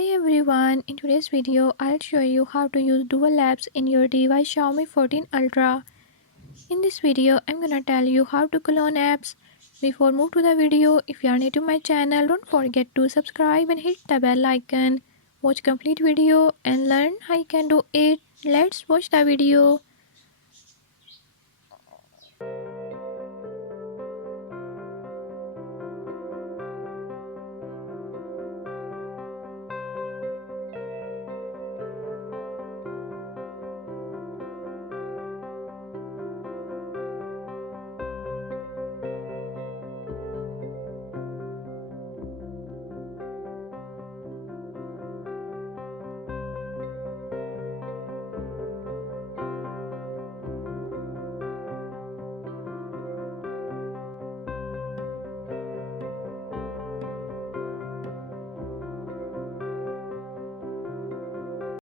Hey everyone, in today's video I'll show you how to use dual apps in your device Xiaomi 14 Ultra. In this video I'm gonna tell you how to clone apps. Before move to the video, if you are new to my channel, don't forget to subscribe and hit the bell icon. Watch complete video and learn how you can do it. Let's watch the video.